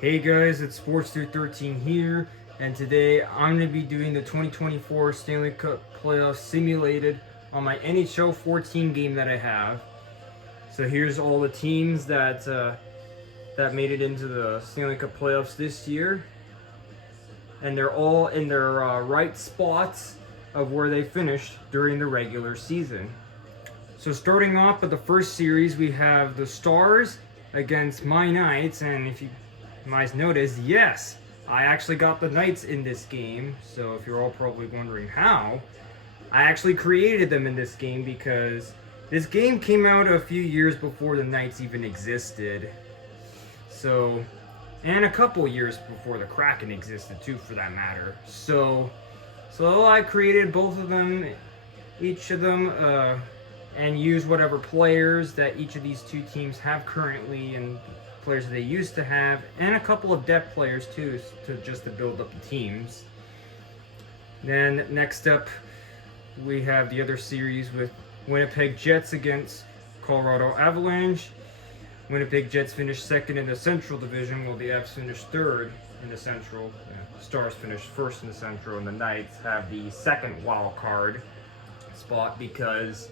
Hey guys, it's Sports 13 here, and today I'm going to be doing the 2024 Stanley Cup Playoffs simulated on my NHL 14 game that I have. So here's all the teams that made it into the Stanley Cup Playoffs this year, and they're all in their right spots of where they finished during the regular season. So starting off with the first series, we have the Stars against my Knights, and if you might notice, yes, I actually got the Knights in this game. So if you're all probably wondering how, I actually created them in this game because this game came out a few years before the Knights even existed. So, and a couple years before the Kraken existed too, for that matter. So I created both of them, each of them, and used whatever players that each of these two teams have currently and players that they used to have, and a couple of depth players too, to build up the teams. Then next up, we have the other series with Winnipeg Jets against Colorado Avalanche. Winnipeg Jets finished second in the Central Division, while the Avs finished third in the Central. Stars finished first in the Central, and the Knights have the second wild card spot because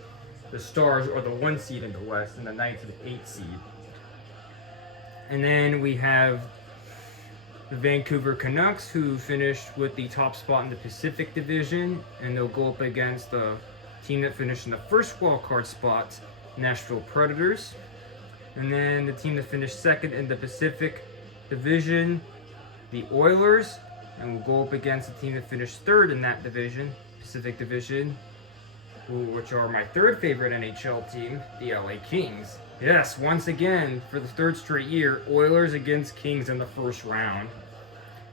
the Stars are the 1 seed in the West, and the Knights are the 8 seed. And then we have the Vancouver Canucks, who finished with the top spot in the Pacific Division, and they'll go up against the team that finished in the first wildcard spot, Nashville Predators. And then the team that finished second in the Pacific Division, the Oilers, and we'll go up against the team that finished third in that division, Pacific Division, which are my third favorite NHL team, the LA Kings. Yes, once again, for the third straight year, Oilers against Kings in the first round.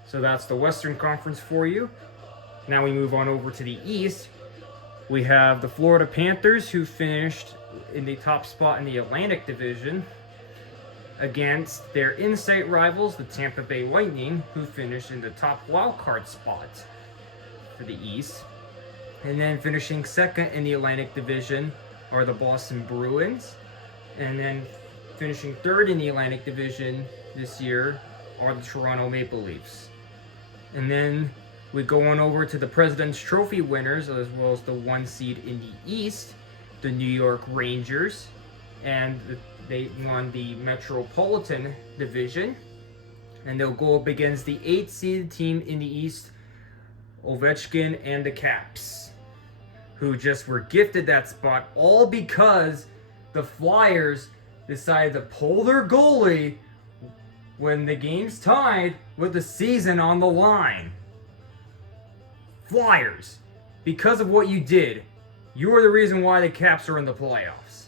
So that's the Western Conference for you. Now we move on over to the East. We have the Florida Panthers, who finished in the top spot in the Atlantic Division, against their in-state rivals, the Tampa Bay Lightning, who finished in the top wildcard spot for the East. And then finishing second in the Atlantic Division are the Boston Bruins. And then finishing third in the Atlantic Division this year are the Toronto Maple Leafs. And then we go on over to the President's Trophy winners, as well as the 1 seed in the East, the New York Rangers. And they won the Metropolitan Division. And they'll go up against the 8 seed team in the East, Ovechkin and the Caps, who just were gifted that spot, all because the Flyers decided to pull their goalie when the game's tied with the season on the line. Flyers, because of what you did, you are the reason why the Caps are in the playoffs.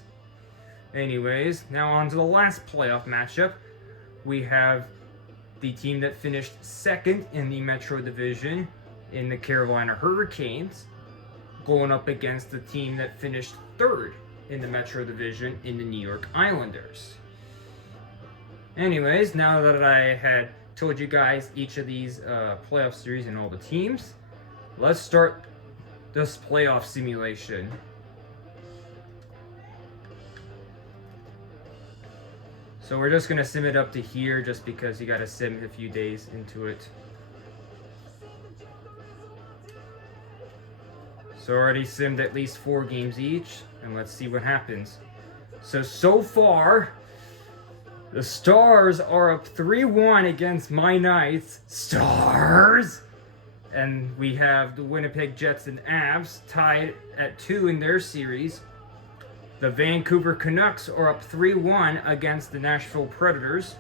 Anyways, now on to the last playoff matchup. We have the team that finished second in the Metro Division in the Carolina Hurricanes, going up against the team that finished third in the Metro Division in the New York Islanders. Anyways, now that I had told you guys each of these playoff series and all the teams, let's start this playoff simulation. So we're just going to sim it up to here just because you got to sim a few days into it. So already simmed at least 4 games each, and let's see what happens. So far, the Stars are up 3-1 against my Knights. Stars! And we have the Winnipeg Jets and Avs tied at 2 in their series. The Vancouver Canucks are up 3-1 against the Nashville Predators.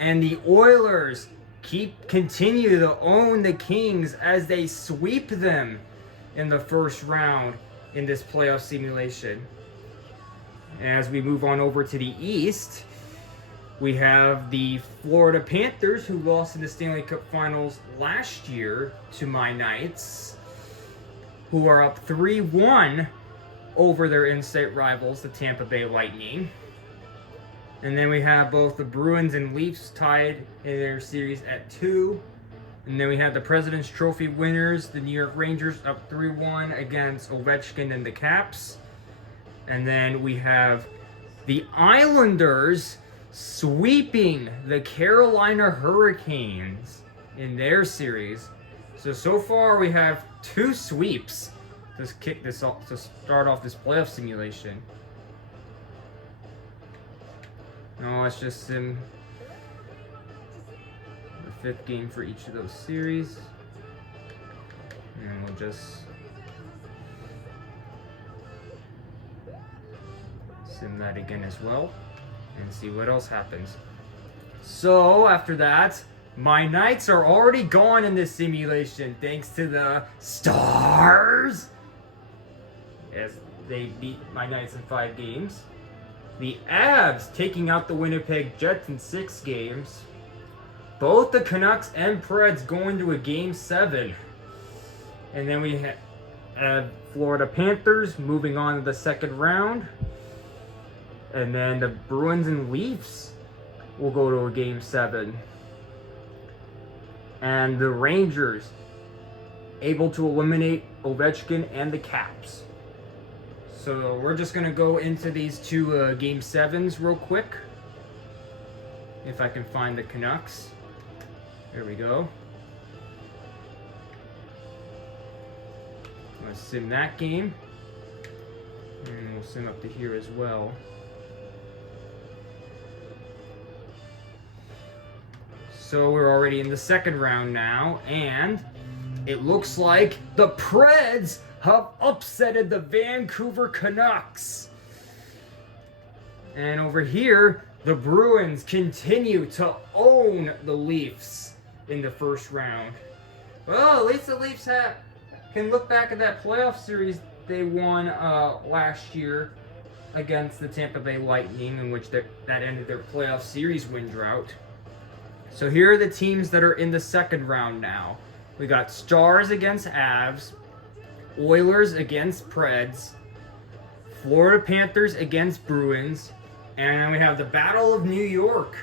And the Oilers continue to own the Kings as they sweep them in the first round in this playoff simulation. As we move on over to the East, we have the Florida Panthers, who lost in the Stanley Cup Finals last year to my Knights, who are up 3-1 over their in-state rivals, the Tampa Bay Lightning. And then we have both the Bruins and Leafs tied in their series at 2. And then we have the President's Trophy winners, the New York Rangers, up 3-1 against Ovechkin and the Caps. And then we have the Islanders sweeping the Carolina Hurricanes in their series. So far we have 2 sweeps to kick this off, to start off this playoff simulation. No, let's just sim the 5th game for each of those series. And we'll just sim that again as well and see what else happens. So after that, my Knights are already gone in this simulation thanks to the Stars, as they beat my Knights in 5 games. The Avs taking out the Winnipeg Jets in 6 games. Both the Canucks and Preds going to a Game 7. And then we have Florida Panthers moving on to the 2nd round. And then the Bruins and Leafs will go to a Game 7. And the Rangers able to eliminate Ovechkin and the Caps. So we're just going to go into these 2 Game 7s real quick. If I can find the Canucks. There we go. I'm going to sim that game. And we'll sim up to here as well. So we're already in the 2nd round now, and it looks like the Preds have upsetted the Vancouver Canucks. And over here, the Bruins continue to own the Leafs in the 1st round. Well, at least the Leafs can look back at that playoff series they won last year against the Tampa Bay Lightning, in which that ended their playoff series win drought. So here are the teams that are in the 2nd round now. We got Stars against Avs, Oilers against Preds, Florida Panthers against Bruins, and we have the Battle of New York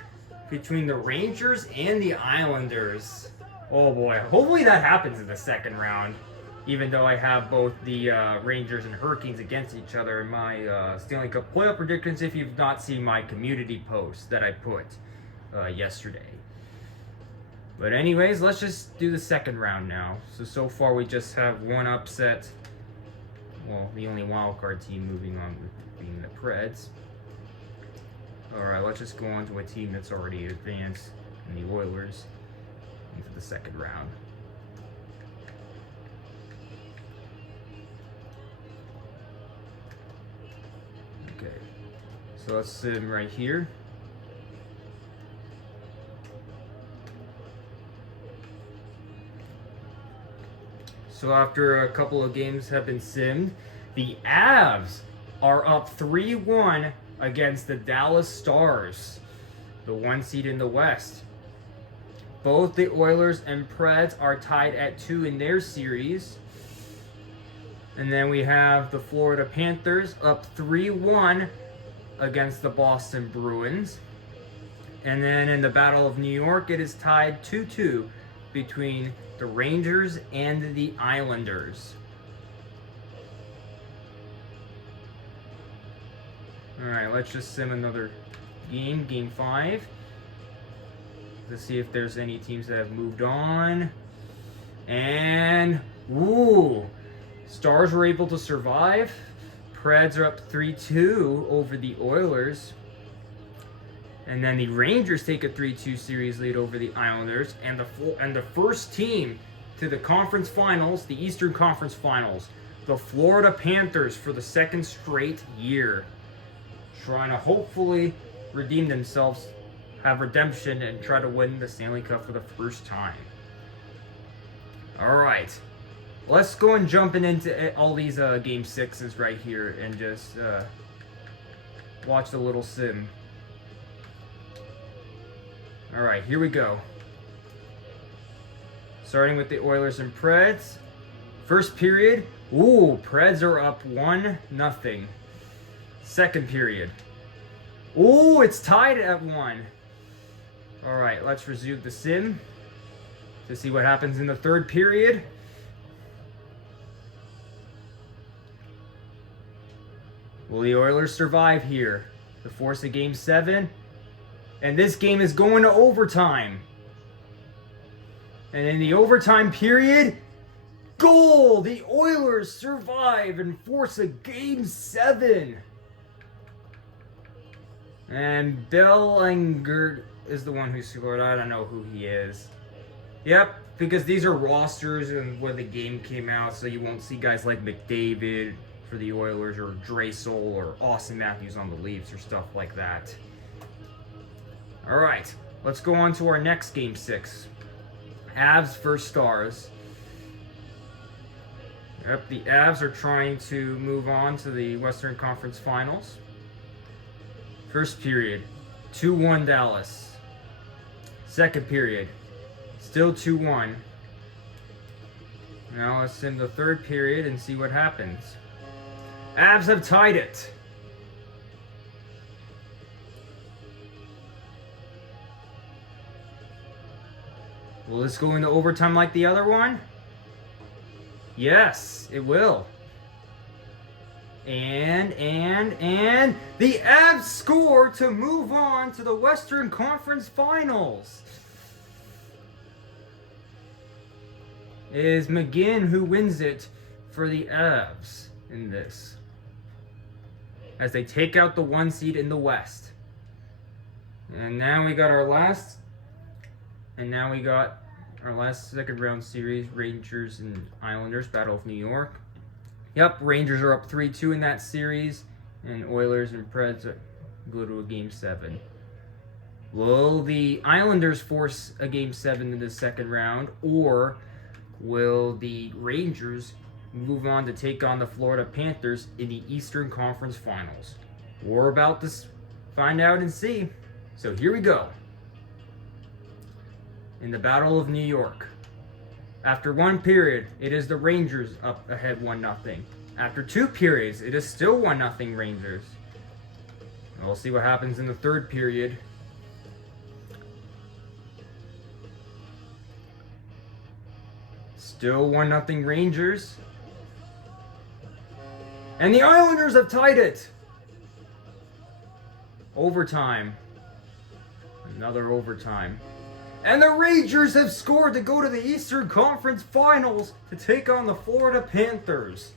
between the Rangers and the Islanders. Oh boy, hopefully that happens in the 2nd round, even though I have both the Rangers and Hurricanes against each other in my Stanley Cup playoff predictions, if you've not seen my community post that I put yesterday. But anyways, let's just do the 2nd round now. So far we just have 1 upset. Well, the only wildcard team moving on being the Preds. Alright, let's just go on to a team that's already advanced, in the Oilers, into the 2nd round. Okay, so let's sim right here. So after a couple of games have been simmed, the Avs are up 3-1 against the Dallas Stars, the 1 seed in the West. Both the Oilers and Preds are tied at 2 in their series. And then we have the Florida Panthers up 3-1 against the Boston Bruins. And then in the Battle of New York, it is tied 2-2 between the Rangers and the Islanders. Alright, let's just sim another game, Game 5. To see if there's any teams that have moved on. And, ooh, Stars were able to survive. Preds are up 3-2 over the Oilers. And then the Rangers take a 3-2 series lead over the Islanders. And the first team to the conference finals, the Eastern Conference Finals, the Florida Panthers for the 2nd straight year. Trying to hopefully redeem themselves, have redemption, and try to win the Stanley Cup for the 1st time. Alright, let's go and jump into all these Game 6s right here and just watch the little sim. Alright, here we go. Starting with the Oilers and Preds. First period, ooh, Preds are up 1-0. 2nd period. Ooh, it's tied at 1. Alright, let's resume the sim to see what happens in the 3rd period. Will the Oilers survive here to force a Game 7? And this game is going to overtime. And in the overtime period, goal! The Oilers survive and force a Game 7. And Bellinger is the one who scored. I don't know who he is. Yep, because these are rosters and where the game came out, so you won't see guys like McDavid for the Oilers or Draisaitl or Austin Matthews on the Leafs or stuff like that. Alright, let's go on to our next Game 6. Avs vs. Stars. Yep, the Avs are trying to move on to the Western Conference Finals. First period, 2-1 Dallas. Second period, still 2-1. Now let's in the third period and see what happens. Avs have tied it. Will this go into overtime like the other one? Yes, it will. And the Avs score to move on to the Western Conference Finals. It is McGinn who wins it for the Avs in this, as they take out the 1 seed in the West. And now we got our last second round series, Rangers and Islanders, Battle of New York. Yep, Rangers are up 3-2 in that series, and Oilers and Preds go to a Game 7. Will the Islanders force a Game 7 in the second round, or will the Rangers move on to take on the Florida Panthers in the Eastern Conference Finals? We're about to find out and see. So here we go. In the Battle of New York. After 1 period, it is the Rangers up ahead 1-0. After 2 periods, it is still 1-0 Rangers. We'll see what happens in the third period. Still 1-0 Rangers. And the Islanders have tied it. Overtime. Another overtime. And the Rangers have scored to go to the Eastern Conference Finals to take on the Florida Panthers.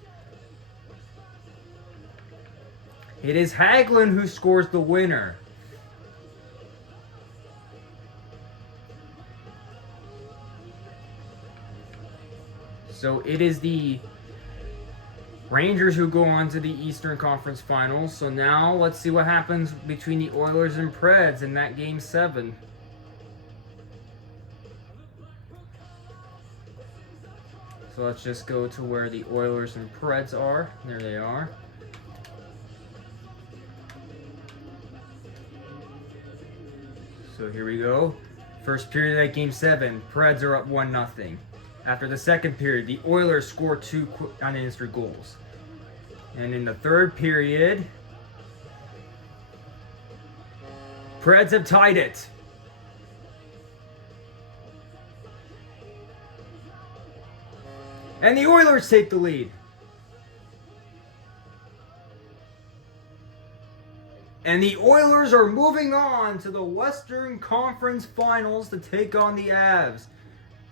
It is Hagelin who scores the winner. So it is the Rangers who go on to the Eastern Conference Finals. So now let's see what happens between the Oilers and Preds in that Game 7. So let's just go to where the Oilers and Preds are. There they are. So here we go. First period of that Game 7, Preds are up 1-0. After the second period, the Oilers score 2 unanswered goals. And in the third period, Preds have tied it. And the Oilers take the lead. And the Oilers are moving on to the Western Conference Finals to take on the Avs.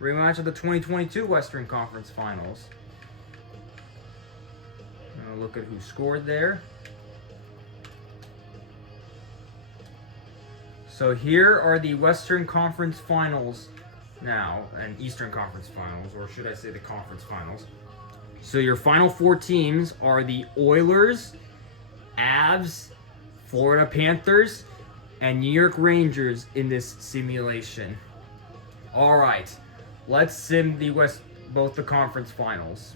Rematch of the 2022 Western Conference Finals. Now look at who scored there. So here are the Western Conference Finals now, and Eastern Conference Finals, or should I say the Conference Finals. So your final 4 teams are the Oilers, Avs, Florida Panthers, and New York Rangers in this simulation. All right, let's sim both the conference finals.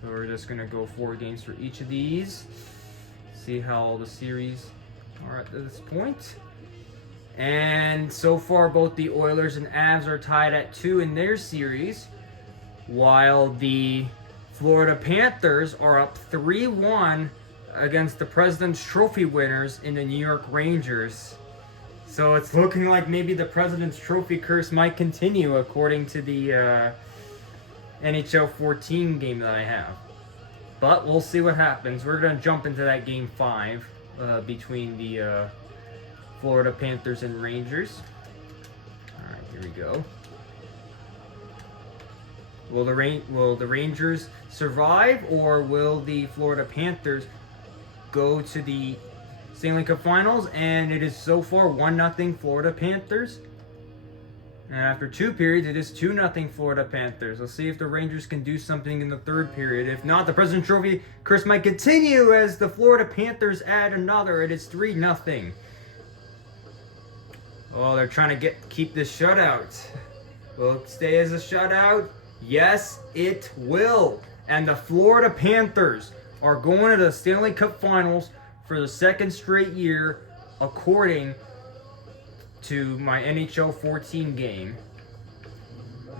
So we're just gonna go 4 games for each of these. See how the series are at this point. And so far, both the Oilers and Avs are tied at 2 in their series, while the Florida Panthers are up 3-1 against the President's Trophy winners in the New York Rangers. So it's looking like maybe the President's Trophy curse might continue, according to the NHL 14 game that I have. But we'll see what happens. We're going to jump into that Game 5. between the Florida Panthers and Rangers. All right, here we go. Will the Rangers survive, or will the Florida Panthers go to the Stanley Cup Finals? And it is so far 1-0 Florida Panthers. And after 2 periods, it is 2-0 Florida Panthers. Let's see if the Rangers can do something in the 3rd period. If not, the President's Trophy curse might continue as the Florida Panthers add another. It is 3-0. Oh, they're trying to keep this shutout. Will it stay as a shutout? Yes, it will. And the Florida Panthers are going to the Stanley Cup Finals for the 2nd straight year, according to my NHL 14 game.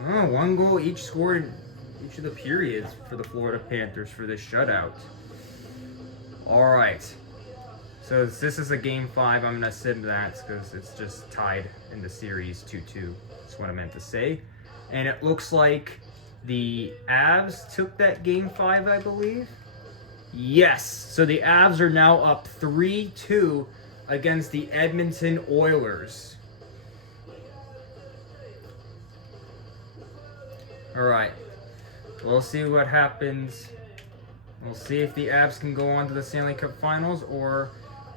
Oh, 1 goal each scored in each of the periods for the Florida Panthers for this shutout. All right. So this is a game 5. I'm going to sim that because it's just tied in the series 2-2. That's what I meant to say. And it looks like the Avs took that game 5, I believe. Yes. So the Avs are now up 3-2 against the Edmonton Oilers. All right. We'll see what happens. We'll see if the Avs can go on to the Stanley Cup Finals, or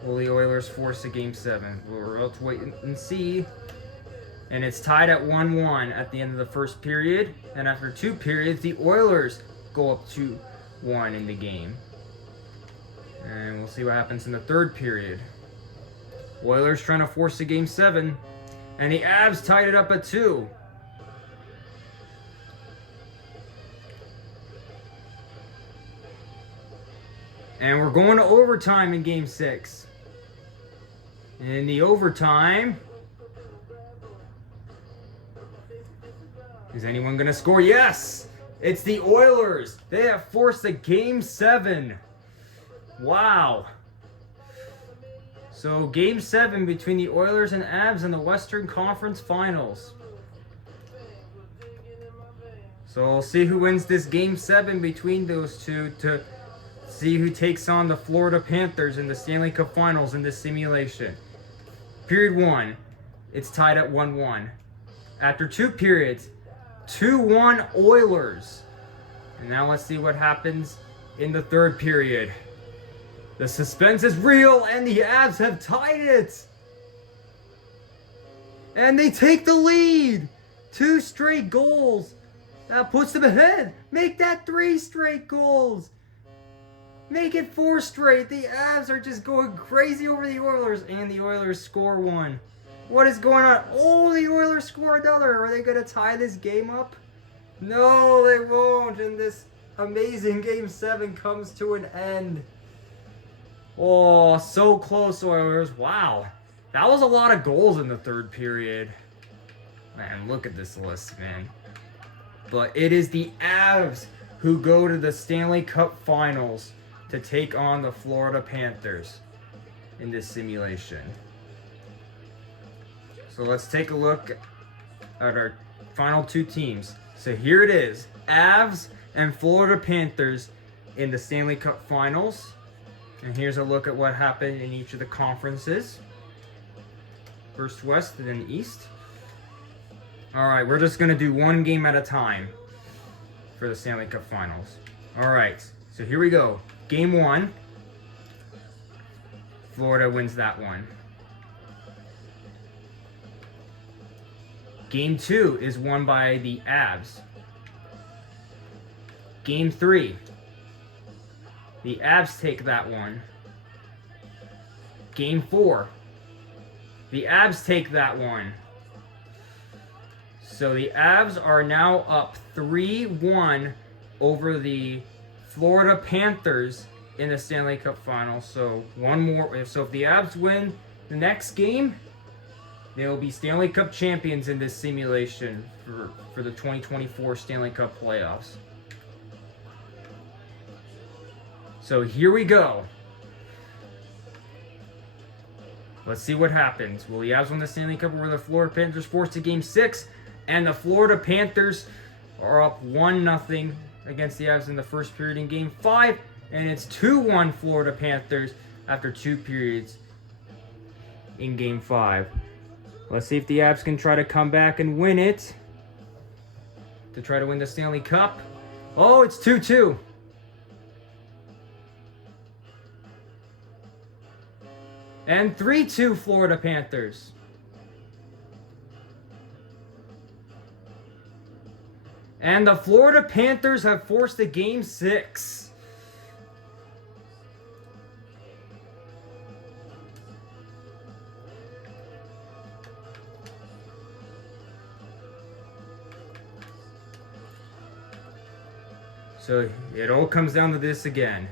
will the Oilers force a Game 7? We'll have to wait and see. And it's tied at 1-1 at the end of the 1st period. And after 2 periods, the Oilers go up 2-1 in the game. And we'll see what happens in the 3rd period. Oilers trying to force a Game 7. And the Avs tied it up at 2. And we're going to overtime in Game 6. In the overtime, is anyone going to score? Yes! It's the Oilers. They have forced a Game 7. Wow. So Game 7 between the Oilers and Avs in the Western Conference Finals. So we'll see who wins this Game 7 between those two to see who takes on the Florida Panthers in the Stanley Cup Finals in this simulation. Period 1, it's tied at 1-1. After 2 periods, 2-1 Oilers. And now let's see what happens in the 3rd period. The suspense is real, and the Avs have tied it. And they take the lead. 2 straight goals. That puts them ahead. Make that 3 straight goals. Make it 4 straight. The Avs are just going crazy over the Oilers, and the Oilers score 1. What is going on? Oh, the Oilers score another. Are they going to tie this game up? No, they won't. And this amazing Game 7 comes to an end. Oh, so close, Oilers. Wow. That was a lot of goals in the 3rd period. Man, look at this list, man. But it is the Avs who go to the Stanley Cup Finals to take on the Florida Panthers in this simulation. So let's take a look at our final 2 teams. So here it is, Avs and Florida Panthers in the Stanley Cup Finals. And here's a look at what happened in each of the conferences. First West and then East. All right, we're just gonna do 1 game at a time for the Stanley Cup Finals. All right, so here we go. Game 1, Florida wins that one. Game 2 is won by the Avs. Game 3, the Avs take that one. Game 4, the Avs take that one. So the Avs are now up 3-1 over the Florida Panthers in the Stanley Cup Finals. So one more. So if the Avs win the next game, they will be Stanley Cup champions in this simulation for the 2024 Stanley Cup playoffs. So here we go. Let's see what happens. Will the Avs win the Stanley Cup, or will the Florida Panthers force to Game 6? And the Florida Panthers are up 1-0 against the Avs in the 1st period in Game 5. And it's 2-1 Florida Panthers after 2 periods in Game 5. Let's see if the Avs can try to come back and win it to try to win the Stanley Cup. Oh, it's 2-2. And 3-2 Florida Panthers. And the Florida Panthers have forced a Game 6. So it all comes down to this again.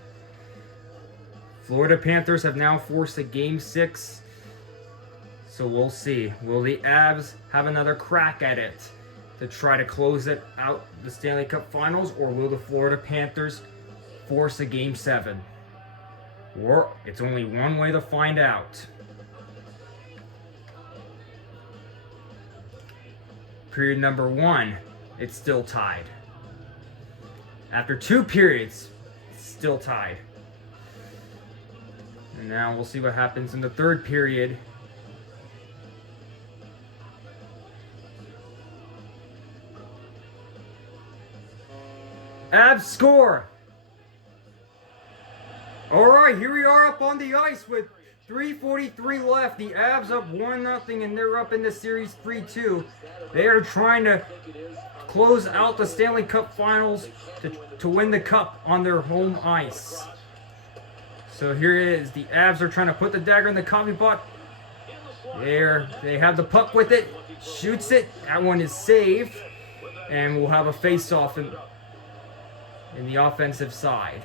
Florida Panthers have now forced a Game 6. So we'll see. Will the Avs have another crack at it to try to close it out the Stanley Cup Finals, or will the Florida Panthers force a Game 7? Or it's only one way to find out. Period number 1, it's still tied. After 2 periods, it's still tied. And now we'll see what happens in the 3rd period. Avs score! Alright, here we are up on the ice with 3:43 left. The Avs up 1-0 and they're up in the series 3-2. They are trying to close out the Stanley Cup Finals to win the cup on their home ice. So here it is. The Avs are trying to put the dagger in the coffee pot. They have the puck with it. Shoots it. That one is saved. And we'll have a face-off in the offensive side.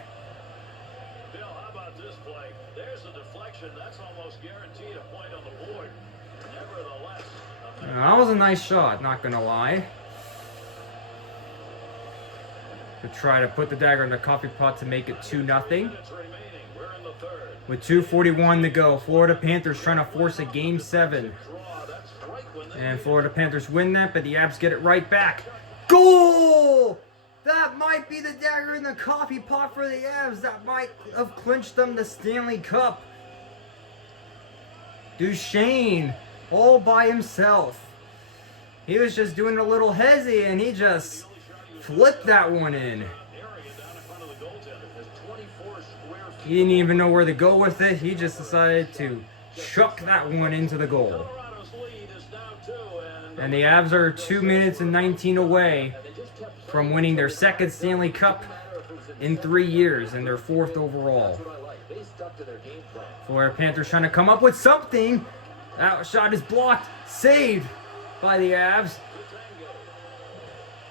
Bill, how about this play? There's a deflection. That's almost guaranteed a point on the board. Nevertheless, that was a nice shot, not gonna lie. To try to put the dagger in the coffee pot to make it 2-0. minutes remaining. We're in the 3rd. With 2:41 to go, Florida Panthers trying to force a Game 7. Draw. That's right when they And Florida Panthers win that, but the Avs get it right back. Goal! That might be the dagger in the coffee pot for the Avs. That might have clinched them the Stanley Cup. Duchesne, all by himself. He was just doing a little hezzy, and he just flipped that one in. He didn't even know where to go with it. He just decided to chuck that one into the goal. And the Avs are 2 minutes and 19 away from winning their 2nd Stanley Cup in 3 years and their 4th overall. Florida Panthers trying to come up with something. That shot is blocked, saved by the Avs.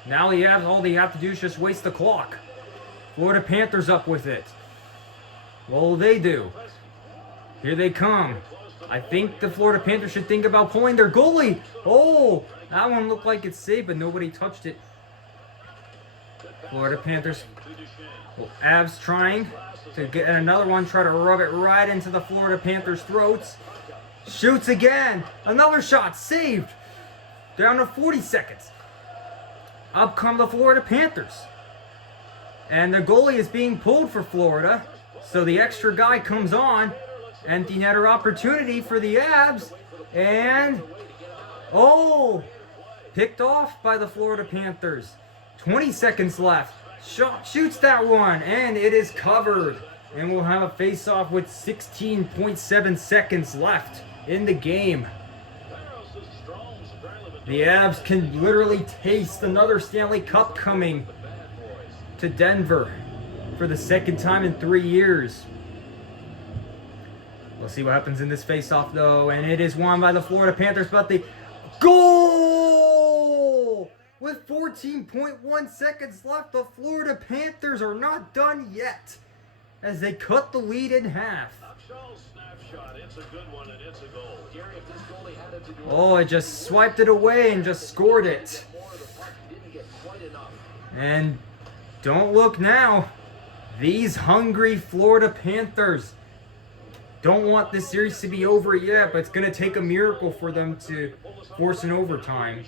Now the Avs, all they have to do is just waste the clock. Florida Panthers up with it. What will they do? Here they come. I think the Florida Panthers should think about pulling their goalie. Oh, that one looked like it's safe, but nobody touched it. Florida Panthers. Well, Avs trying to get another one, try to rub it right into the Florida Panthers' throats. Shoots again. Another shot, saved. Down to 40 seconds. Up come the Florida Panthers. And the goalie is being pulled for Florida. So the extra guy comes on. Empty netter opportunity for the Avs. And, oh, picked off by the Florida Panthers. 20 seconds left. Shoots that one, and it is covered. And we'll have a face-off with 16.7 seconds left in the game. The Avs can literally taste another Stanley Cup coming to Denver for the 2nd time in 3 years. We'll see what happens in this face-off, though, and it is won by the Florida Panthers, but the goal! With 14.1 seconds left, the Florida Panthers are not done yet as they cut the lead in half. Oh, I just swiped it away and just scored it. And don't look now. These hungry Florida Panthers don't want this series to be over yet, but it's going to take a miracle for them to force an overtime.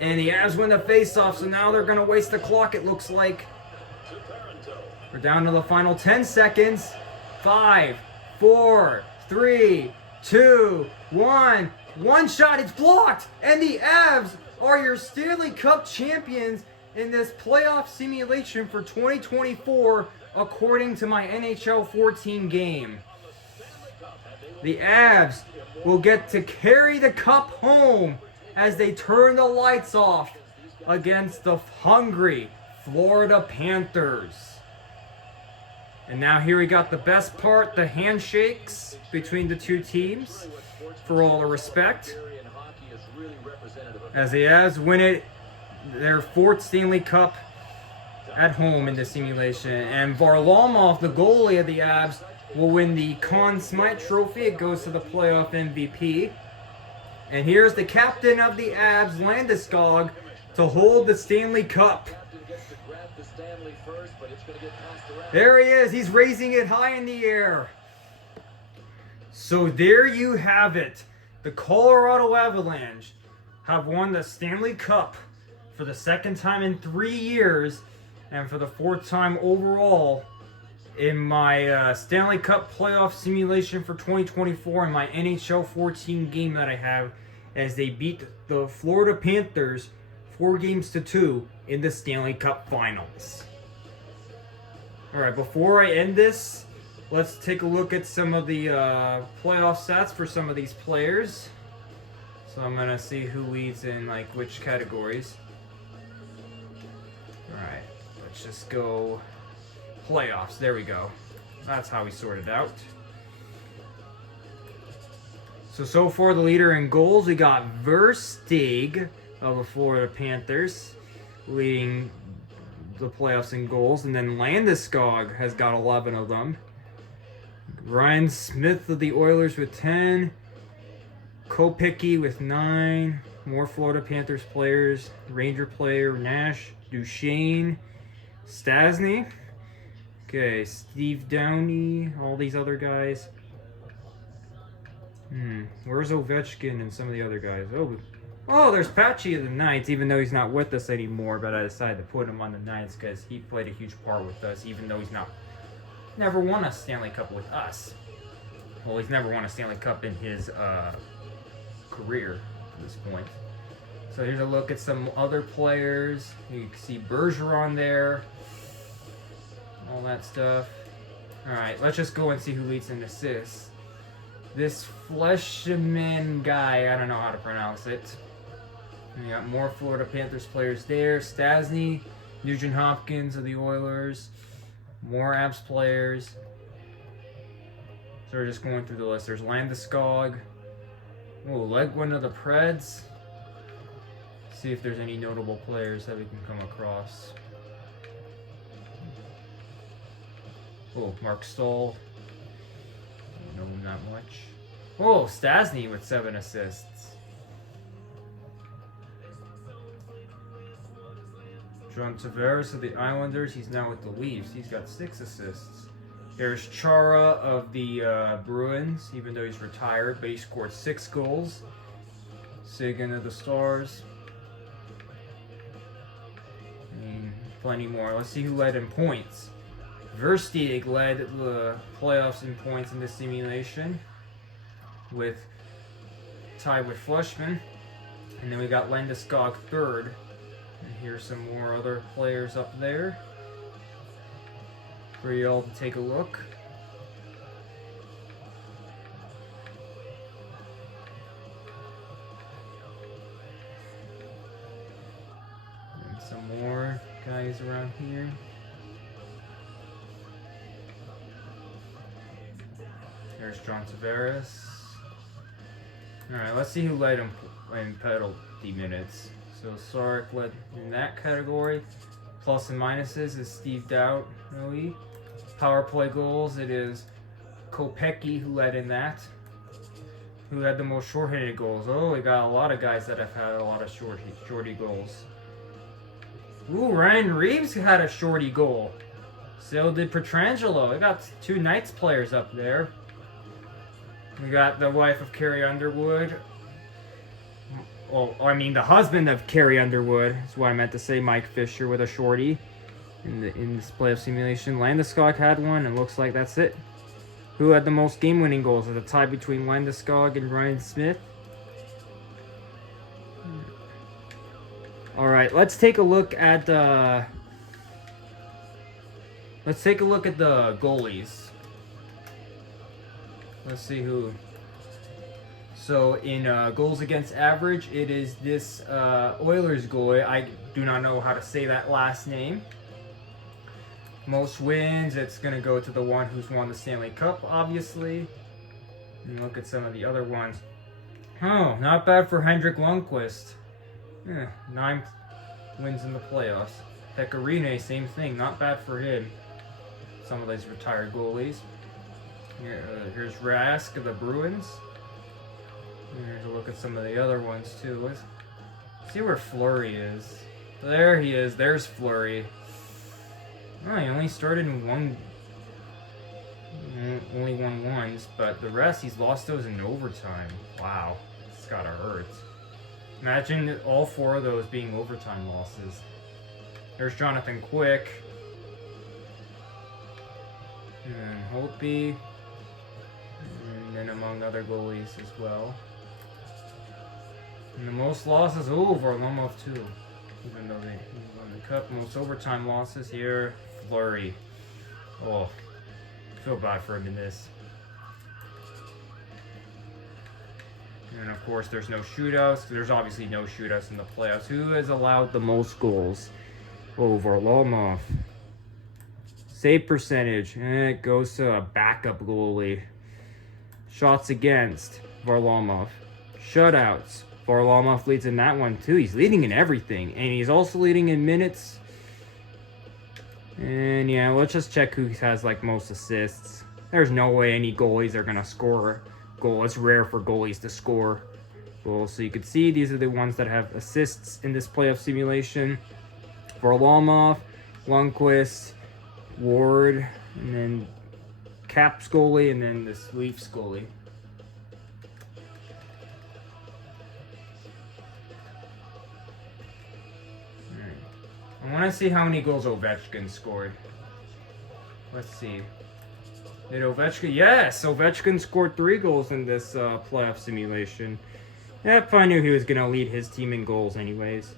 And the Avs win the faceoff, so now they're going to waste the clock, it looks like. We're down to the final 10 seconds. 5, 4, 3, 2, 1. One shot, it's blocked! And the Avs are your Stanley Cup champions in this playoff simulation for 2024, according to my NHL 14 game. The Avs will get to carry the cup home as they turn the lights off against the hungry Florida Panthers. And now here we got the best part, the handshakes between the two teams for all the respect. As the Avs win it, their 4th Stanley Cup at home in the simulation. And Varlamov, the goalie of the Avs, will win the Conn Smythe Trophy. It goes to the playoff MVP. And here's the captain of the Avs, Landeskog, to hold the Stanley Cup. There he is. He's raising it high in the air. So there you have it. The Colorado Avalanche have won the Stanley Cup for the 2nd time in 3 years and for the 4th time overall in my Stanley Cup playoff simulation for 2024 and my NHL 14 game that I have, as they beat the Florida Panthers 4-2 in the Stanley Cup Finals. Alright, before I end this, let's take a look at some of the playoff stats for some of these players. So I'm going to see who leads in like which categories. Alright, let's just go playoffs. There we go. That's how we sort it out. So far the leader in goals, we got Versteeg of the Florida Panthers leading the playoffs in goals. And then Landeskog has got 11 of them. Ryan Smith of the Oilers with 10. Kopecky with 9. More Florida Panthers players. Ranger player Nash, Duchesne, Stasny. Okay, Steve Downey, all these other guys. Where's Ovechkin and some of the other guys? Oh, there's Patchy of the Knights, even though he's not with us anymore, but I decided to put him on the Knights because he played a huge part with us, even though he's never won a Stanley Cup with us. Well, he's never won a Stanley Cup in his career at this point. So here's a look at some other players. You can see Bergeron there. All that stuff. Alright, let's just go and see who leads in assists. This Fleshman guy, I don't know how to pronounce it. We got more Florida Panthers players there. Stasny, Nugent Hopkins of the Oilers. More Avs players. So we're just going through the list. There's Landeskog. Oh, Legwin of the Preds. See if there's any notable players that we can come across. Oh, Mark Stoll. Don't know him that much. Oh, Stasny with 7 assists. John Tavares of the Islanders. He's now with the Leafs. He's got 6 assists. There's Chara of the Bruins, even though he's retired, but he scored 6 goals. Sagan of the Stars. Plenty more. Let's see who led in points. Versteeg led the playoffs in points in this simulation, tied with Fleshman. And then we got Landeskog 3rd. And here's some more other players up there for y'all to take a look. And some more guys around here. There's John Tavares. Alright, let's see who led in penalty minutes. So Sarek led in that category. Plus and minuses is Steve Downey. Power play goals, it is Kopecky who led in that. Who had the most shorthanded goals. Oh, we got a lot of guys that have had a lot of shorty goals. Ooh, Ryan Reeves had a shorty goal. So did Pietrangelo. We got 2 Knights players up there. We got the wife of Carrie Underwood. Well, I mean the husband of Carrie Underwood. That's what I meant to say. Mike Fisher with a shorty in this playoff simulation. Landeskog had one, and looks like that's it. Who had the most game-winning goals? Is it a tie between Landeskog and Ryan Smith? All right, let's take a look at the goalies. Let's see who. So in goals against average, it is this Oilers goalie. I do not know how to say that last name. Most wins, it's going to go to the one who's won the Stanley Cup, obviously. And look at some of the other ones. Oh, not bad for Henrik Lundqvist. 9 wins in the playoffs. Pecorine, same thing. Not bad for him. Some of these retired goalies. Here's Rask of the Bruins. Here's a look at some of the other ones, too. Let's see where Fleury is. There he is. There's Fleury. Oh, he only started in only won once, but the rest, he's lost those in overtime. Wow. It's gotta hurt. Imagine all 4 of those being overtime losses. There's Jonathan Quick. And Holtby. And then among other goalies as well. And the most losses, Varlamov too. Even though they won the cup. Most overtime losses here, Fleury. Oh, feel bad for him in this. And of course, there's no shootouts. There's obviously no shootouts in the playoffs. Who has allowed the most goals? Varlamov. Save percentage. It goes to a backup goalie. Shots against, Varlamov. Shutouts. Varlamov leads in that one too. He's leading in everything. And he's also leading in minutes. And yeah, let's just check who has like most assists. There's no way any goalies are going to score a goal. It's rare for goalies to score goals. So you can see these are the ones that have assists in this playoff simulation. Varlamov, Lundqvist, Ward, and then Caps goalie, and then this Leafs goalie. I want to see how many goals Ovechkin scored. Let's see. Did Ovechkin? Yes! Ovechkin scored 3 goals in this playoff simulation. Yep, I knew he was going to lead his team in goals anyways.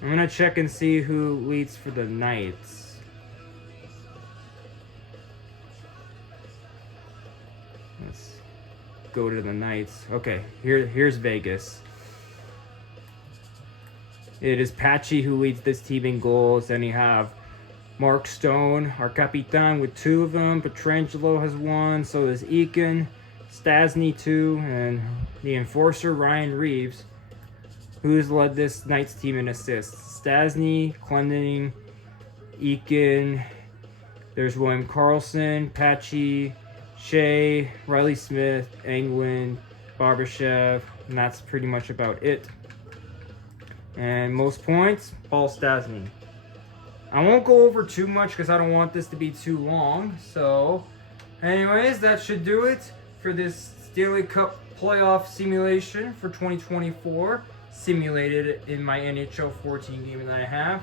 I'm going to check and see who leads for the Knights. Let's go to the Knights. Okay, here's Vegas. It is Patchy who leads this team in goals. Then you have Mark Stone, our Capitan, with 2 of them. Pietrangelo has 1. So does Eakin. Stasny 2. And the enforcer, Ryan Reeves, who's led this Knights team in assists. Stasny, Clendening, Eakin. There's William Karlsson, Patchy, Shea, Riley Smith, Englund, Barbashev. And that's pretty much about it. And most points, Paul Stasny. I won't go over too much because I don't want this to be too long. So, anyways, that should do it for this Stanley Cup playoff simulation for 2024. Simulated in my NHL 14 game that I have.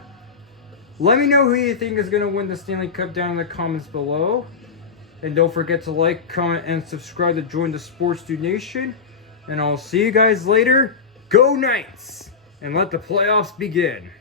Let me know who you think is going to win the Stanley Cup down in the comments below. And don't forget to like, comment, and subscribe to join the Sports Dude Nation. And I'll see you guys later. Go Knights! And let the playoffs begin.